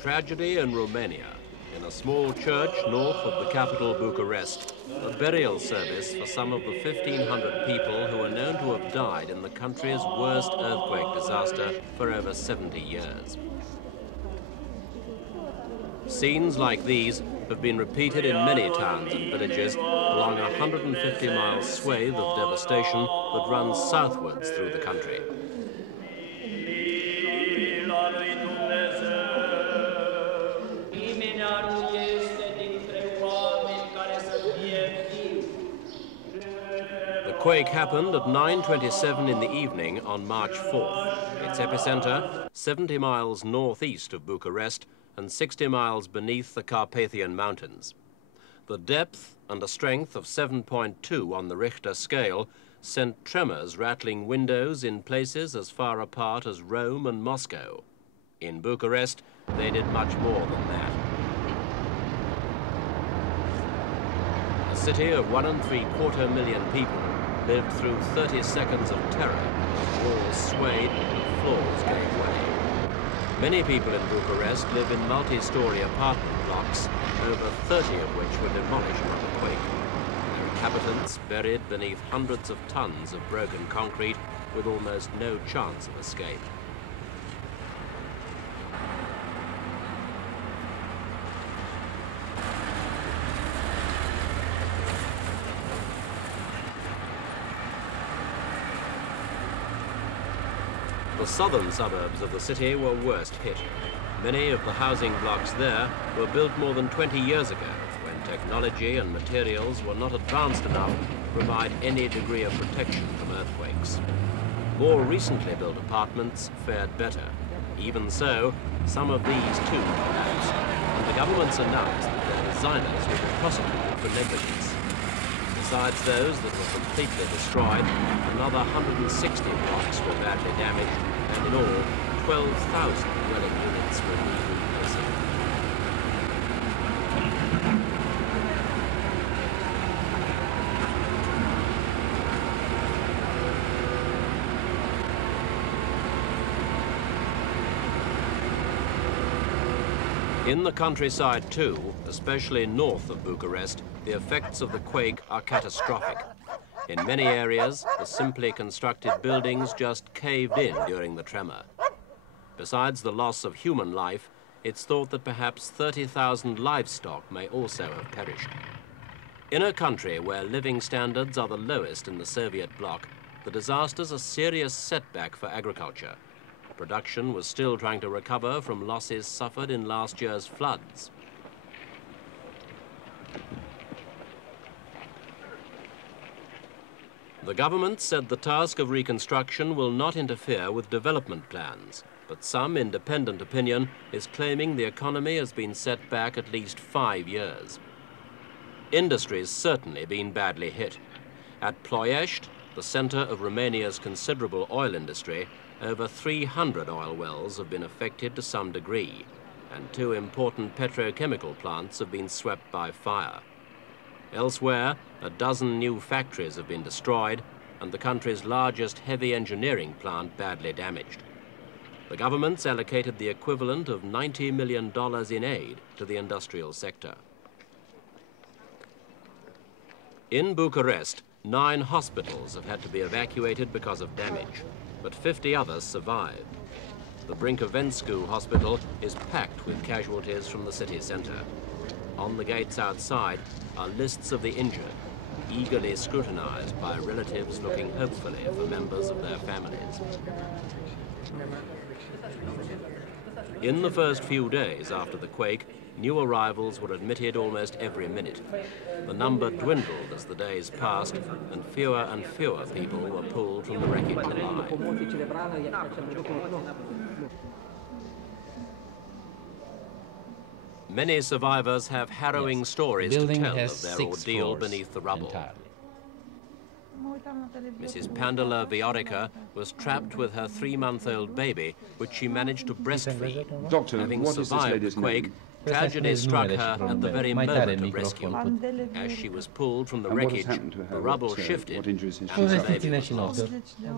Tragedy in Romania. In a small church north of the capital, Bucharest, a burial service for some of the 1,500 people who are known to have died in the country's worst earthquake disaster for over 70 years. Scenes like these have been repeated in many towns and villages along a 150-mile swathe of devastation that runs southwards through the country. The quake happened at 9:27 in the evening on March 4th. Its epicenter, 70 miles northeast of Bucharest and 60 miles beneath the Carpathian Mountains. The depth and a strength of 7.2 on the Richter scale sent tremors rattling windows in places as far apart as Rome and Moscow. In Bucharest, they did much more than that. A city of 1.75 million people lived through 30 seconds of terror as walls swayed and floors gave way. Many people in Bucharest live in multi-storey apartment blocks, over 30 of which were demolished by the quake. Their inhabitants buried beneath hundreds of tons of broken concrete with almost no chance of escape. The southern suburbs of the city were worst hit. Many of the housing blocks there were built more than 20 years ago, when technology and materials were not advanced enough to provide any degree of protection from earthquakes. More recently built apartments fared better. Even so, some of these too collapsed, and the governments announced that their designers would be prosecuted for negligence. Besides those that were completely destroyed, another 160 blocks were badly damaged, and in all, 12,000 dwelling units were needed replacing. In the countryside too, especially north of Bucharest, the effects of the quake are catastrophic. In many areas, the simply constructed buildings just caved in during the tremor. Besides the loss of human life, it's thought that perhaps 30,000 livestock may also have perished. In a country where living standards are the lowest in the Soviet bloc, the disaster's a serious setback for agriculture. Production was still trying to recover from losses suffered in last year's floods. The government said the task of reconstruction will not interfere with development plans, but some independent opinion is claiming the economy has been set back at least 5 years. Industry's certainly been badly hit. At Ploiești, the center of Romania's considerable oil industry, over 300 oil wells have been affected to some degree, and 2 important petrochemical plants have been swept by fire. Elsewhere, a dozen new factories have been destroyed, and the country's largest heavy engineering plant badly damaged. The government's allocated the equivalent of $90 million in aid to the industrial sector. In Bucharest, 9 hospitals have had to be evacuated because of damage, but 50 others survived. The Brincovenscu hospital is packed with casualties from the city center. On the gates outside are lists of the injured, eagerly scrutinized by relatives looking hopefully for members of their families. In the first few days after the quake, new arrivals were admitted almost every minute. The number dwindled as the days passed, and fewer people were pulled from the wreckage alive. Many survivors have harrowing stories to tell of their ordeal beneath the rubble. Mrs. Pandela Viorica was trapped with her 3-month-old baby, which she managed to breastfeed. Doctor, having what is this survived lady's the quake, name? Tragedy struck her at the very moment of rescue. As she was pulled from the wreckage, the rubble shifted, and the baby was lost.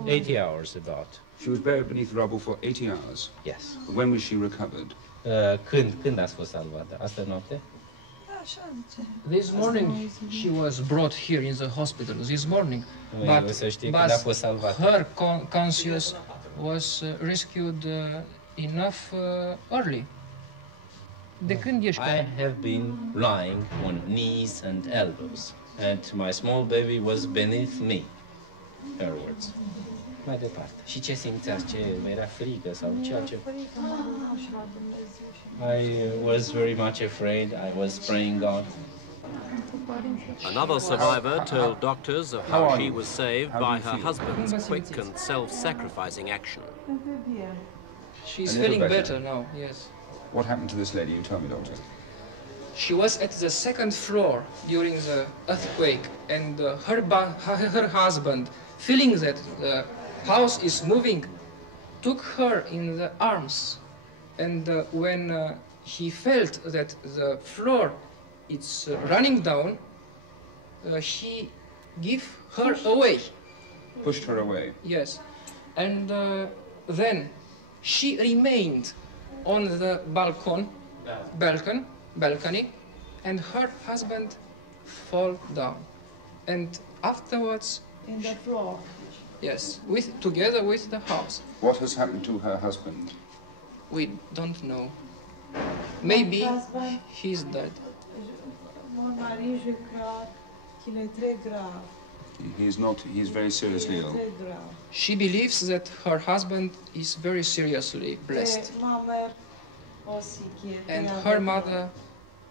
80 hours about. She was buried beneath rubble for 80 hours? Yes. When was she recovered? Când ați fost salvată? Asta noapte? This morning she was brought here in the hospital, this morning, but her conscience was rescued enough early. De când ești? I have been lying on knees and elbows, and my small baby was beneath me. Her words. Mai departe. Și ce simțeați? Ce era frică sau ceea ce? I was very much afraid. I was praying God. Another survivor told doctors of how she was saved by her husband's quick and self-sacrificing action. She's feeling better now, yes. What happened to this lady? You tell me, doctor. She was at the second floor during the earthquake, and her husband, feeling that the house is moving, took her in the arms. And when he felt that the floor is running down, he gave her away. Pushed her away? Yes. And then she remained on the balcony, and her husband fell down. And afterwards... In the floor? Yes, together with the house. What has happened to her husband? We don't know. Maybe he's dead. He's very seriously ill. She believes that her husband is very seriously blessed. And her mother,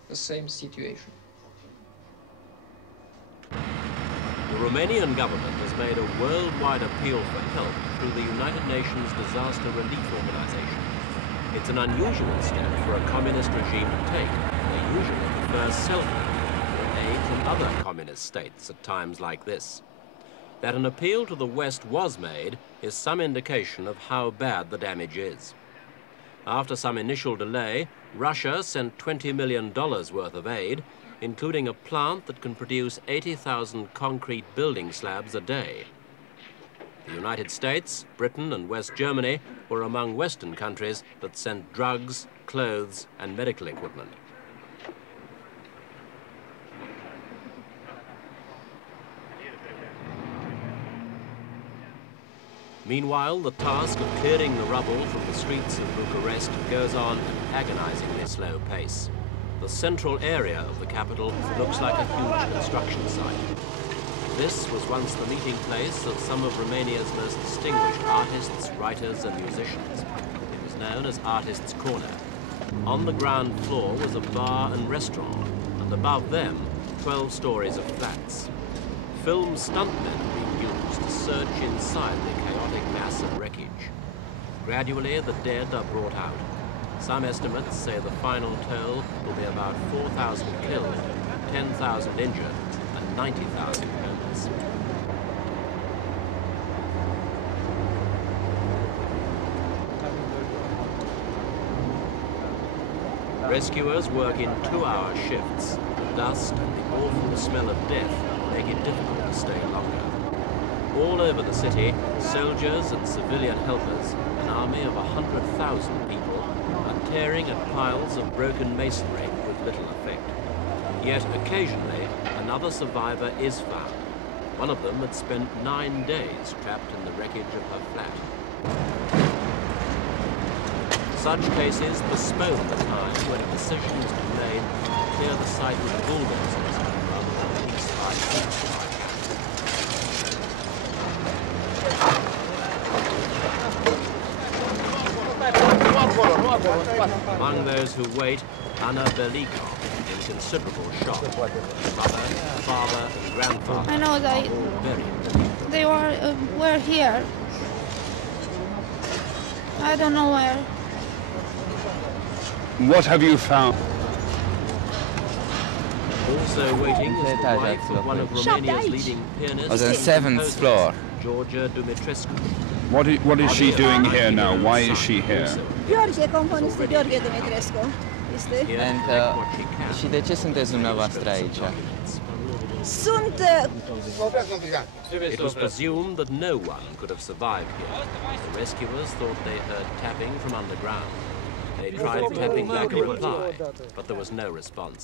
the same situation. The Romanian government has made a worldwide appeal for help through the United Nations Disaster Relief Organization. It's an unusual step for a communist regime to take. They usually prefer self-help or aid from other communist states at times like this. That an appeal to the West was made is some indication of how bad the damage is. After some initial delay, Russia sent $20 million worth of aid, including a plant that can produce 80,000 concrete building slabs a day. The United States, Britain and West Germany were among Western countries that sent drugs, clothes and medical equipment. Meanwhile, the task of clearing the rubble from the streets of Bucharest goes on at an agonizingly slow pace. The central area of the capital looks like a huge construction site. This was once the meeting place of some of Romania's most distinguished artists, writers and musicians. It was known as Artists' Corner. On the ground floor was a bar and restaurant, and above them, 12 stories of flats. Film stuntmen have been used to search inside the chaotic mass of wreckage. Gradually, the dead are brought out. Some estimates say the final toll will be about 4,000 killed, 10,000 injured, and 90,000 homeless. Rescuers work in 2-hour shifts. The dust and the awful smell of death make it difficult to stay longer. All over the city, soldiers and civilian helpers, an army of 100,000 people, are tearing at piles of broken masonry with little effect. Yet occasionally, another survivor is found. One of them had spent 9 days trapped in the wreckage of her flat. Such cases postpone the time when a decision is to be made to clear the site with bulldozers rather than police by foot. Among those who wait, Anna Belikov, in considerable shock. Mother, father, and grandfather. I know that they were here. I don't know where. What have you found? Also waiting is the wife of one of Romania's leading pianists. On the 7th floor. Georgia Dumitrescu. What is she doing here now? Why is she here? George, componistul George Dumitrescu. este. And și de ce sunteți dumneavoastră aici? Sunt... It was presumed that no one could have survived here. The rescuers thought they heard tapping from underground. They tried tapping back a reply, but there was no response.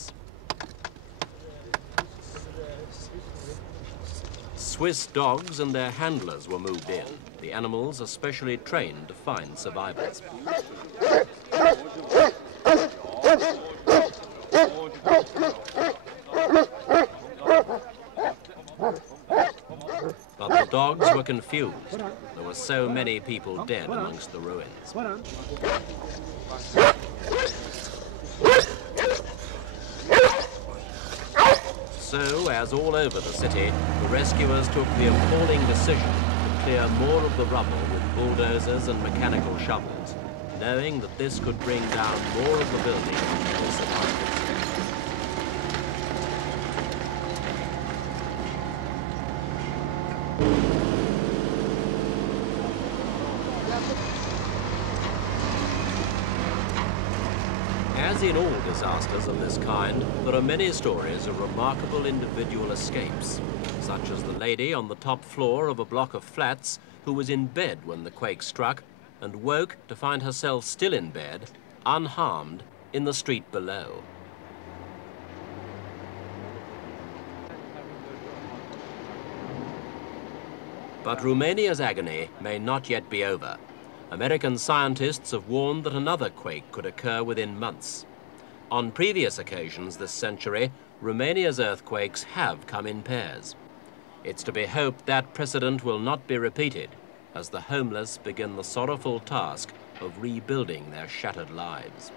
Swiss dogs and their handlers were moved in. The animals are specially trained to find survivors. But the dogs were confused. There were so many people dead amongst the ruins. So, as all over the city, the rescuers took the appalling decision to clear more of the rubble with bulldozers and mechanical shovels, knowing that this could bring down more of the building than the survivors. As in all disasters of this kind, there are many stories of remarkable individual escapes, such as the lady on the top floor of a block of flats who was in bed when the quake struck and woke to find herself still in bed, unharmed, in the street below. But Romania's agony may not yet be over. American scientists have warned that another quake could occur within months. On previous occasions this century, Romania's earthquakes have come in pairs. It's to be hoped that precedent will not be repeated as the homeless begin the sorrowful task of rebuilding their shattered lives.